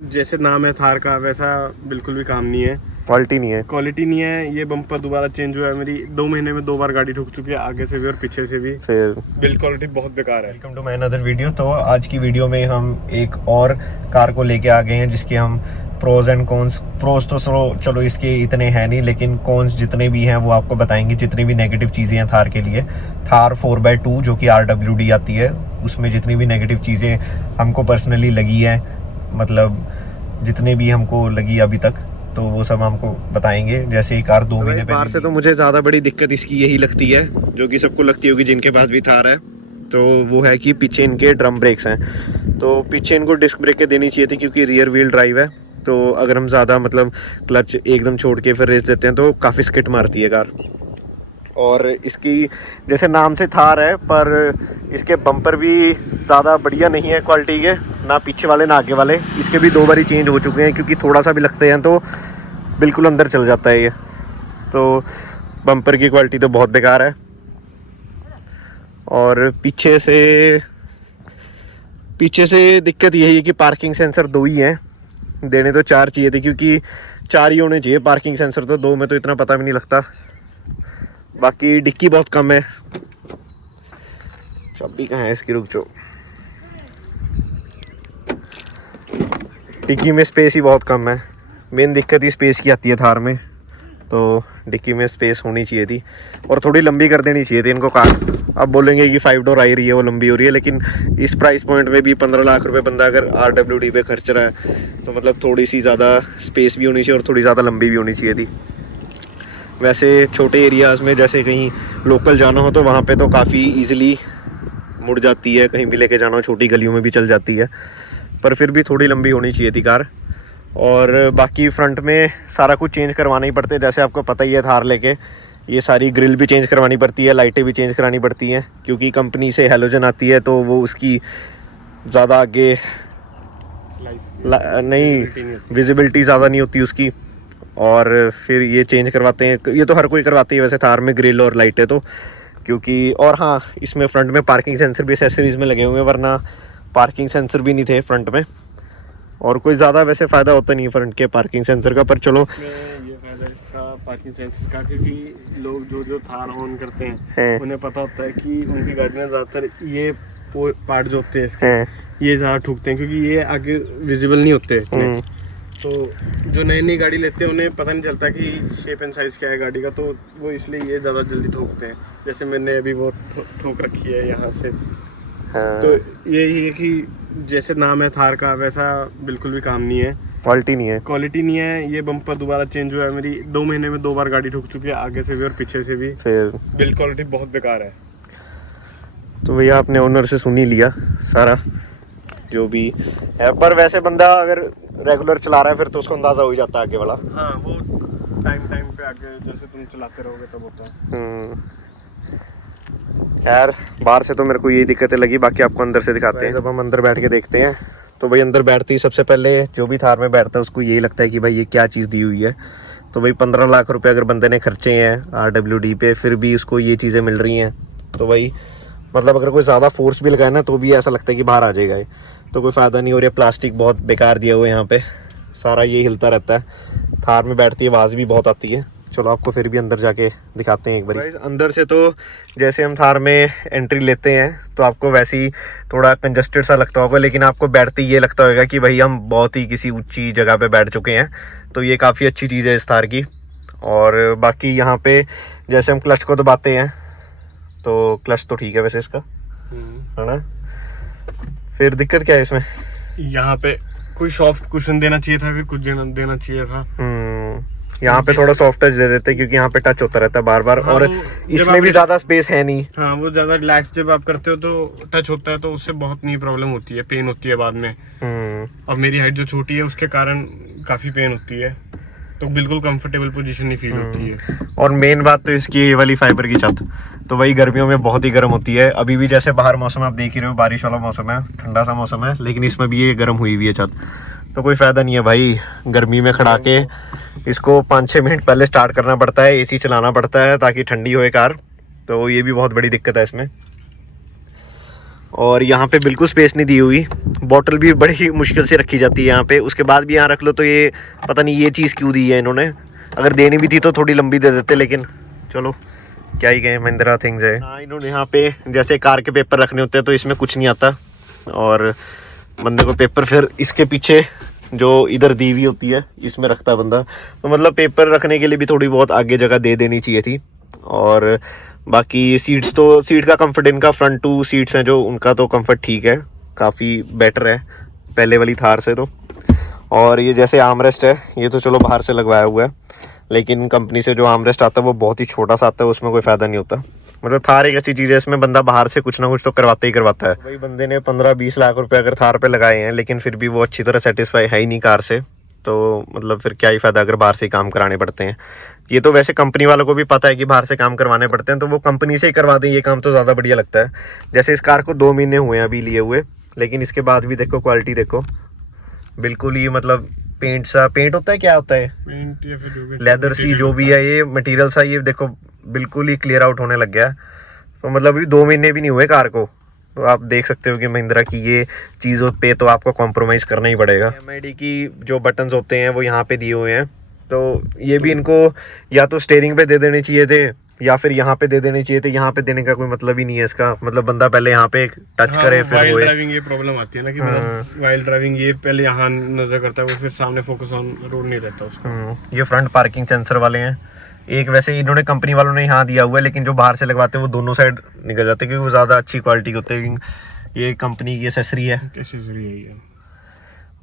जैसे नाम है थार का वैसा बिल्कुल भी काम नहीं है, क्वालिटी नहीं है। ये बम्पर दोबारा चेंज हुआ है। मेरी 2 महीने में 2 बार गाड़ी ठुक चुकी है, आगे से भी और पीछे से भी। फिर बिल्ड क्वालिटी बहुत बेकार है। Welcome to my another video. तो आज की वीडियो में हम एक और कार को लेके आ गए हैं जिसके हम प्रोज एंड कॉन्स। प्रोज तो चलो इसके इतने हैं नहीं, लेकिन कॉन्स जितने भी हैं वो आपको बताएंगे। जितनी भी नेगेटिव चीज़ें हैं थार के लिए, थार 4x2 जो कि RWD आती है, उसमें जितनी भी नेगेटिव चीज़ें हमको पर्सनली लगी है, मतलब जितने भी हमको लगी अभी तक, तो वो सब हमको बताएंगे। जैसे ही कार 2 महीने बाहर से, तो मुझे ज़्यादा बड़ी दिक्कत इसकी यही लगती है, जो कि सबको लगती होगी जिनके पास भी थार है, तो वो है कि पीछे इनके ड्रम ब्रेक्स हैं। तो पीछे इनको डिस्क ब्रेक देनी चाहिए थी, क्योंकि रियर व्हील ड्राइव है। तो अगर हम ज़्यादा मतलब क्लच एकदम छोड़ के फिर रेस देते हैं तो काफ़ी स्किट मारती है कार। और इसकी जैसे नाम से थार है, पर इसके बम्पर भी ज़्यादा बढ़िया नहीं है क्वालिटी के, ना पीछे वाले ना आगे वाले। इसके भी 2 बारी चेंज हो चुके हैं, क्योंकि थोड़ा सा भी लगते हैं तो बिल्कुल अंदर चल जाता है ये। तो बम्पर की क्वालिटी तो बहुत बेकार है। और पीछे से दिक्कत यही है कि पार्किंग सेंसर 2 ही हैं, देने तो 4 चाहिए थे, क्योंकि 4 ही होने चाहिए पार्किंग सेंसर, तो 2 में तो इतना पता भी नहीं लगता। बाकी डिक्की बहुत कम है। चाबी कहाँ है इसकी, रुक जाओ। डिक्की में स्पेस ही बहुत कम है। मेन दिक्कत ही स्पेस की आती है थार में, तो डिक्की में स्पेस होनी चाहिए थी और थोड़ी लंबी कर देनी चाहिए थी इनको कार। अब बोलेंगे कि 5 डोर आई रही है, वो लंबी हो रही है, लेकिन इस प्राइस पॉइंट में भी 15 लाख रुपए बंदा अगर RWD पे खर्च रहा है, तो मतलब थोड़ी सी ज़्यादा स्पेस भी होनी चाहिए और थोड़ी ज़्यादा लंबी भी होनी चाहिए थी। वैसे छोटे एरियाज़ में जैसे कहीं लोकल जाना हो तो वहाँ पे तो काफ़ी इजीली मुड़ जाती है, कहीं भी लेके जाना हो छोटी गलियों में भी चल जाती है, पर फिर भी थोड़ी लंबी होनी चाहिए थी कार। और बाकी फ्रंट में सारा कुछ चेंज करवाना ही पड़ता है, जैसे आपको पता ही है थार लेके ये सारी ग्रिल भी चेंज करवानी पड़ती है, लाइटें भी चेंज करानी पड़ती हैं, क्योंकि कंपनी से हैलोजन आती है, तो वो उसकी ज़्यादा आगे नहीं, विजिबिलिटी ज़्यादा नहीं होती उसकी। और फिर ये चेंज करवाते हैं, ये तो हर कोई करवाती है वैसे थार में, ग्रिल और लाइटें तो, क्योंकि और हाँ, इसमें फ्रंट में पार्किंग सेंसर भी एसेसरीज़ में लगे हुए हैं, वरना पार्किंग सेंसर भी नहीं थे फ्रंट में। और कोई ज़्यादा वैसे फ़ायदा होता नहीं है फ्रंट के पार्किंग सेंसर का, पर चलो ये फायदा इसका पार्किंग सेंसर का, क्योंकि लोग जो थार ऑन करते हैं उन्हें पता होता है कि उनकी गाड़ी में ज़्यादातर ये पार्ट जो होते हैं इसके, ये ज़्यादा ठुकते हैं, क्योंकि ये आगे विजिबल नहीं होते। तो जो नई गाड़ी लेते हैं उन्हें पता नहीं चलता कि शेप एंड साइज़ क्या है गाड़ी का, तो वो इसलिए ये ज़्यादा जल्दी ठोकते हैं। जैसे मैंने अभी वो ठोक रखी है यहाँ से। तो यही है कि जैसे नाम है थार का वैसा बिल्कुल भी काम नहीं है, क्वालिटी नहीं है। ये बम्पर दोबारा चेंज हुआ है। मेरी 2 महीने में 2 बार गाड़ी ठुक चुकी है, आगे से भी और पीछे से भी। फिर बिल्ड क्वालिटी बहुत बेकार है। तो भैया आपने ओनर से सुन ही लिया सारा जो भी है, पर वैसे बंदा अगर रेगुलर चला रहा है फिर तो उसको अंदाज़ा हो ही जाता है आगे वाला। हाँ, वो टाइम पे आगे जैसे तुम चलाते रहोगे तब होता है। खैर बाहर से तो मेरे को यही दिक्कतें लगी, बाकी आपको अंदर से दिखाते हैं। जब हम अंदर बैठ के देखते हैं तो भाई अंदर बैठते ही सबसे पहले जो भी थार में बैठता है उसको यही लगता है कि भाई ये क्या चीज़ दी हुई है। तो भाई 15 लाख रुपए अगर बंदे ने खर्चे हैं RWD पे, फिर भी उसको ये चीज़ें मिल रही हैं, तो भाई मतलब अगर कोई ज़्यादा फोर्स भी लगाए ना तो भी ऐसा लगता है कि बाहर आ जाएगा ये, तो कोई फ़ायदा नहीं। और ये प्लास्टिक बहुत बेकार दिया हुआ है यहाँ पे, सारा ये हिलता रहता है। थार में बैठती है आवाज़ भी बहुत आती है। चलो आपको फिर भी अंदर जाके दिखाते हैं एक बार। अंदर से तो जैसे हम थार में एंट्री लेते हैं तो आपको वैसे ही थोड़ा कंजस्टेड सा लगता होगा, लेकिन आपको बैठते ही ये लगता होगा कि भाई हम बहुत ही किसी ऊंची जगह पे बैठ चुके हैं। तो ये काफ़ी अच्छी चीज़ है इस थार की। और बाकी यहाँ पे जैसे हम क्लच को दबाते हैं तो क्लच तो ठीक है वैसे इसका, है ना। फिर दिक्कत क्या है इसमें, यहाँ पे कोई सॉफ्ट कुशन देना चाहिए था, फिर कुछ देना चाहिए था। यहाँ पे थोड़ा सॉफ्ट टच दे देते, क्योंकि यहाँ पे टच होता रहता है बार बार। हाँ, और इसमें भी ज्यादा स्पेस है नहीं। हाँ, वो ज्यादा रिलैक्स जब आप करते हो तो टच होता है, तो उससे बहुत नहीं प्रॉब्लम होती है, पेन होती है बाद में। और मेरी हाइट जो छोटी है उसके कारण काफी पेन होती है, तो बिल्कुल कंफर्टेबल पोजीशन नहीं फील होती है। और मेन बात तो इसकी ये वाली फाइबर की छत, तो वही गर्मियों में बहुत ही गर्म होती है। अभी भी जैसे बाहर मौसम आप देख ही रहे हो, बारिश वाला मौसम है, ठंडा सा मौसम है, लेकिन इसमें भी ये गर्म हुई हुई है छत। तो कोई फ़ायदा नहीं है भाई, गर्मी में खड़ा के इसको 5-6 मिनट पहले स्टार्ट करना पड़ता है, AC चलाना पड़ता है ताकि ठंडी होए कार। तो ये भी बहुत बड़ी दिक्कत है इसमें। और यहाँ पे बिल्कुल स्पेस नहीं दी हुई, बॉटल भी बड़ी मुश्किल से रखी जाती है यहाँ पे, उसके बाद भी यहाँ रख लो तो ये पता नहीं ये चीज़ क्यों दी है इन्होंने। अगर देनी भी थी तो थोड़ी लंबी दे देते, लेकिन चलो क्या ही कहें, महिंद्रा थिंग्स है। हाँ, इन्होंने यहाँ पे जैसे कार के पेपर रखने होते हैं तो इसमें कुछ नहीं आता, और बंदे को पेपर फिर इसके पीछे जो इधर दी हुई होती है इसमें रखता है बंदा। तो मतलब पेपर रखने के लिए भी थोड़ी बहुत आगे जगह दे देनी चाहिए थी। और बाकी सीट्स तो, सीट का कंफर्ट, इनका फ्रंट 2 सीट्स हैं जो, उनका तो कंफर्ट ठीक है, काफ़ी बेटर है पहले वाली थार से तो। और ये जैसे आर्मरेस्ट है, ये तो चलो बाहर से लगवाया हुआ है, लेकिन कंपनी से जो आर्मरेस्ट आता है वो बहुत ही छोटा सा आता है, उसमें कोई फ़ायदा नहीं होता। मतलब थार एक ऐसी चीज़ है, इसमें बंदा बाहर से कुछ ना कुछ तो करवाता ही करवाता है। भाई बंदे ने 15-20 लाख रुपए अगर थार पे लगाए हैं, लेकिन फिर भी वो अच्छी तरह सेटिस्फाई है ही नहीं कार से, तो मतलब फिर क्या ही फ़ायदा अगर बाहर से ही काम कराने पड़ते हैं। ये तो वैसे कंपनी वालों को भी पता है कि बाहर से काम करवाने पड़ते हैं, तो वो कंपनी से ही करवा दें ये काम, तो ज़्यादा बढ़िया लगता है। जैसे इस कार को 2 महीने हुए हैं अभी लिए हुए, लेकिन इसके बाद भी देखो क्वालिटी देखो, बिल्कुल ही मतलब पेंट होता है, क्या होता है, पेंट या फिर जो भी लेदर सी जो भी है ये मटेरियल सा, ये देखो बिल्कुल ही क्लियर आउट होने लग गया है। तो मतलब अभी 2 महीने भी नहीं हुए कार को, तो आप देख सकते हो कि महिंद्रा की ये चीज़ों पे तो आपको कॉम्प्रोमाइज़ करना ही पड़ेगा। MID की जो बटन्स होते हैं वो यहाँ पे दिए हुए हैं, तो ये भी इनको या तो स्टीयरिंग पे दे देने चाहिए थे या फिर यहाँ पे दे देने चाहिए थे। यहाँ पे देने का कोई मतलब ही नहीं है इसका, मतलब बंदा पहले यहाँ पे टच करे फिर वाइल्ड ड्राइविंग ये प्रॉब्लम आती है ना कि मतलब वाइल्ड ड्राइविंग ये पहले यहाँ नजर करता है, वो फिर सामने फोकस ऑन रोड नहीं रहता उसका। ये फ्रंट पार्किंग सेंसर वाले हैं एक, वैसे इन्होंने कंपनी वालों ने यहाँ दिया हुआ है, लेकिन जो बाहर से लगवाते हैं वो दोनों साइड निकल जाते हैं, क्योंकि वो ज़्यादा अच्छी क्वालिटी के होते हैं। ये कंपनी की एसेसरी है।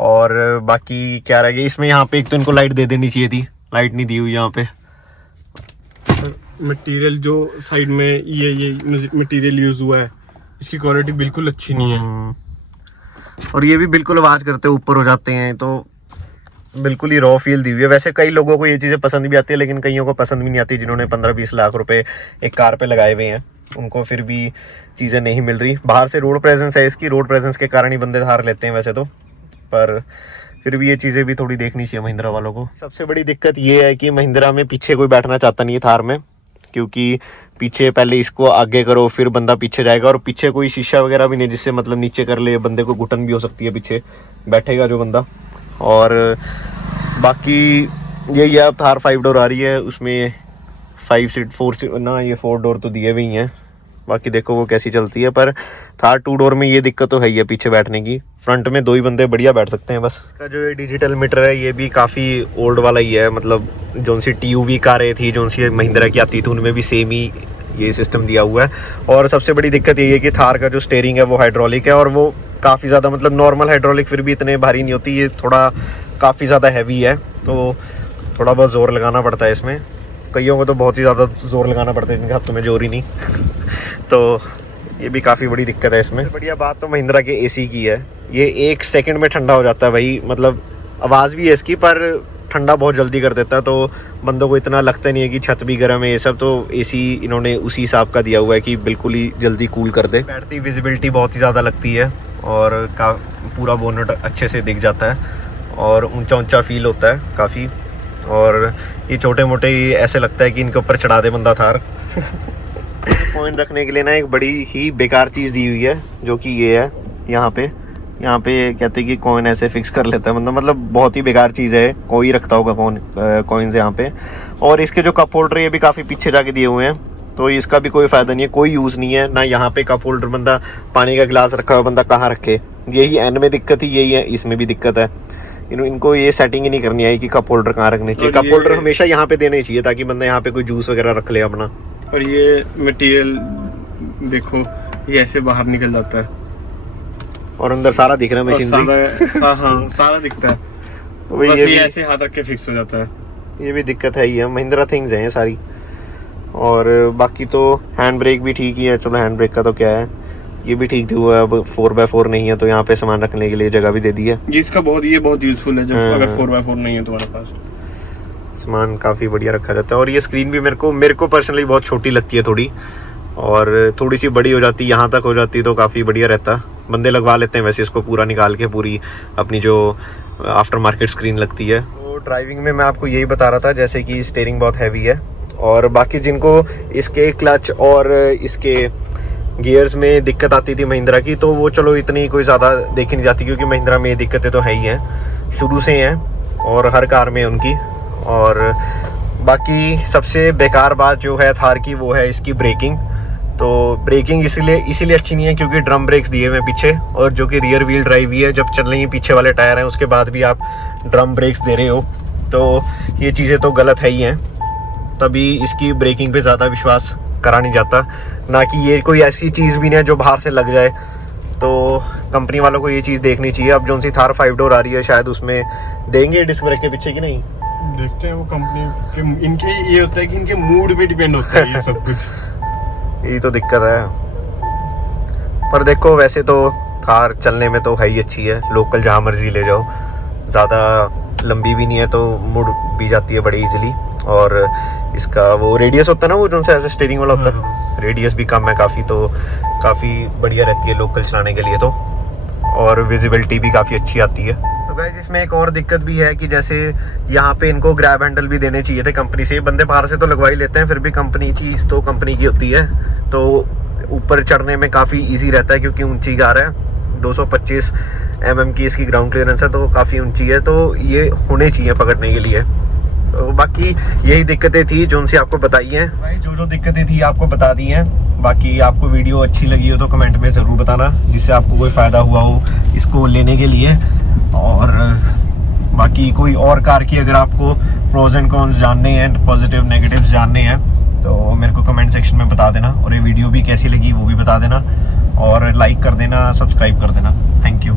और बाकी क्या रह गया इसमें, यहाँ पे एक तो इनको लाइट दे देनी चाहिए थी, लाइट नहीं दी हुई यहाँ पे। मटेरियल जो साइड में ये मटेरियल यूज हुआ है, इसकी क्वालिटी बिल्कुल अच्छी नहीं है, और ये भी बिल्कुल आवाज करते ऊपर हो जाते हैं, तो बिल्कुल ही रॉ फील दी हुई है। वैसे कई लोगों को ये चीज़ें पसंद भी आती है, लेकिन कईयों को पसंद भी नहीं आती, जिन्होंने 15-20 लाख रुपए एक कार पे लगाए हुए हैं, उनको फिर भी चीज़ें नहीं मिल रही। बाहर से रोड प्रेजेंस है इसकी, रोड प्रेजेंस के कारण ही बंदे हार लेते हैं वैसे तो, पर फिर भी ये चीज़ें भी थोड़ी देखनी चाहिए महिंद्रा वालों को। सबसे बड़ी दिक्कत ये है कि महिंद्रा में पीछे कोई बैठना चाहता नहीं है थार में, क्योंकि पीछे पहले इसको आगे करो फिर बंदा पीछे जाएगा, और पीछे कोई शीशा वगैरह भी नहीं जिससे मतलब नीचे कर ले, बंदे को घुटन भी हो सकती है पीछे बैठेगा जो बंदा। और बाकी यही है, अब थार 5 डोर आ रही है, उसमें 5 सीट 4 सीट ना, ये 4 डोर तो दिए हुए ही हैं, बाकी देखो वो कैसी चलती है। पर थार 2 डोर में ये दिक्कत तो है ही है पीछे बैठने की, फ्रंट में 2 ही बंदे बढ़िया बैठ सकते हैं बस। इसका जो ये डिजिटल मीटर है ये भी काफ़ी ओल्ड वाला ही है, मतलब जो सी TUV कारें थी, जो सी महिंद्रा की आती थी, उनमें भी सेम ही ये सिस्टम दिया हुआ है। और सबसे बड़ी दिक्कत ये है कि थार का जो स्टीयरिंग है वो हाइड्रोलिक है, और वो काफ़ी ज़्यादा, मतलब नॉर्मल हाइड्रोलिक फिर भी इतने भारी नहीं होती, ये थोड़ा काफ़ी ज़्यादा हैवी है, तो थोड़ा बहुत ज़ोर लगाना पड़ता है इसमें। कईयों को तो बहुत ही ज़्यादा ज़ोर लगाना पड़ता है, जिनके हाथों में जोर ही नहीं तो ये भी काफ़ी बड़ी दिक्कत है इसमें। बढ़िया बात तो महिंद्रा के AC की है, ये 1 सेकंड में ठंडा हो जाता है भाई, मतलब आवाज़ भी है इसकी पर ठंडा बहुत जल्दी कर देता है, तो बंदों को इतना लगता नहीं है कि छत भी गर्म है ये सब, तो AC इन्होंने उसी हिसाब का दिया हुआ है कि बिल्कुल ही जल्दी कूल कर दे। बैटरी विजिबिलिटी बहुत ही ज़्यादा लगती है, और पूरा बोनट अच्छे से दिख जाता है, और ऊंचा ऊंचा फील होता है काफ़ी। और ये छोटे मोटे ऐसे लगता है कि इनके ऊपर चढ़ा दे बंदा थार कॉइन रखने के लिए ना एक बड़ी ही बेकार चीज़ दी हुई है, जो कि ये है यहाँ पे कहते हैं कि कॉइन ऐसे फिक्स कर लेता है, मतलब बहुत ही बेकार चीज़ है, कोई रखता होगा कॉइन्स यहाँ पे। और इसके जो कप होल्डर ये भी काफ़ी पीछे जाके दिए हुए हैं, तो इसका भी कोई फ़ायदा नहीं है, कोई यूज़ नहीं है ना। यहाँ पे कप होल्डर, बंदा पानी का गिलास रखा हुआ बंदा कहाँ रखे, यही एंड में दिक्कत ही यही है, इसमें भी दिक्कत है। इनको ये सेटिंग ही नहीं करनी आई कि कप होल्डर कहाँ रखने चाहिए। कप होल्डर हमेशा यहाँ पे देने चाहिए, ताकि बंदा यहाँ पे कोई जूस वगैरह रख ले अपना। और ये मटेरियल देखो, ये ऐसे बाहर निकल जाता है, और अंदर सारा दिख रहा है मशीनरी, हाँ सारा दिखता है, बस ये ऐसे हाथ रख के फिक्स हो जाता है। ये भी दिक्कत है ही है, महिंद्रा थिंग्स हैं सारी। और बाकी तो हैंड ब्रेक भी ठीक ही है, चलो हैंड ब्रेक का तो क्या है, ये भी ठीक हुआ है। अब 4x4 नहीं है तो यहाँ पे सामान रखने के लिए जगह भी दे दी है। इसका बहुत यूजफुल है, जब अगर 4x4 नहीं है तुम्हारे पास, सामान काफ़ी बढ़िया रखा जाता है। और ये स्क्रीन भी मेरे को पर्सनली बहुत छोटी लगती है थोड़ी, और थोड़ी सी बड़ी हो जाती, यहाँ तक हो जाती तो काफ़ी बढ़िया रहता। बंदे लगवा लेते हैं वैसे इसको पूरा निकाल के, पूरी अपनी जो आफ्टर मार्केट स्क्रीन लगती है। तो ड्राइविंग में मैं आपको यही बता रहा था, जैसे कि स्टीयरिंग बहुत हैवी है, और बाकी जिनको इसके क्लच और इसके गियर्स में दिक्कत आती थी महिंद्रा की, तो वो चलो इतनी कोई ज़्यादा देखी नहीं जाती क्योंकि महिंद्रा में ये दिक्कतें तो है ही हैं, शुरू से हैं और हर कार में उनकी। और बाकी सबसे बेकार बात जो है थार की वो है इसकी ब्रेकिंग। तो ब्रेकिंग इसीलिए अच्छी नहीं है क्योंकि ड्रम ब्रेक्स दिए हुए पीछे, और जो कि रियर व्हील ड्राइव ही है, जब चल रही है पीछे वाले टायर हैं उसके बाद भी आप ड्रम ब्रेक्स दे रहे हो, तो ये चीज़ें तो गलत है ही हैं। तभी इसकी ब्रेकिंग पे ज़्यादा विश्वास करा नहीं जाता, ना कि ये कोई ऐसी चीज़ भी नहीं है जो बाहर से लग जाए। तो कंपनी वालों को ये चीज़ देखनी चाहिए। अब जो सी थार 5 डोर आ रही है शायद उसमें देंगे डिस्क ब्रेक के पीछे की नहीं, देखते हैं वो कंपनी के, इनके ये होता है कि इनके मूड पे डिपेंड होता है ये सब कुछ। यही तो दिक्कत है। पर देखो वैसे तो थार चलने में तो है ही अच्छी है, लोकल जहाँ मर्जी ले जाओ, ज़्यादा लंबी भी नहीं है तो मुड़ भी जाती है बड़ी इजीली। और इसका वो रेडियस होता है ना, वो जो सा ऐसे स्टीयरिंग वाला होता है, रेडियस भी कम है काफ़ी, तो काफ़ी बढ़िया रहती है लोकल चलाने के लिए तो। और विजिबिलिटी भी काफ़ी अच्छी आती है। तो गाइस इसमें एक और दिक्कत भी है कि जैसे यहाँ पे इनको ग्रैब हैंडल भी देने चाहिए थे कंपनी से। बंदे बाहर से तो लगवा ही लेते हैं, फिर भी कंपनी चीज़ तो कंपनी की होती है, तो ऊपर चढ़ने में काफ़ी इजी रहता है क्योंकि ऊंची कार है, 225 mm की इसकी ग्राउंड क्लियरेंस है, तो काफ़ी ऊंची है, तो ये होने चाहिए पकड़ने के लिए। तो बाकी यही दिक्कतें थी जो उनसे आपको बताई हैं भाई, जो दिक्कतें थी आपको बता दी हैं। बाकी आपको वीडियो अच्छी लगी हो तो कमेंट में ज़रूर बताना, जिससे आपको कोई फ़ायदा हुआ हो इसको लेने के लिए। और बाकी कोई और कार की अगर आपको प्रोज एंड कॉन्स जानने हैं, पॉजिटिव नेगेटिव्स जानने हैं, तो मेरे को कमेंट सेक्शन में बता देना। और ये वीडियो भी कैसी लगी वो भी बता देना, और लाइक कर देना, सब्सक्राइब कर देना। Thank you.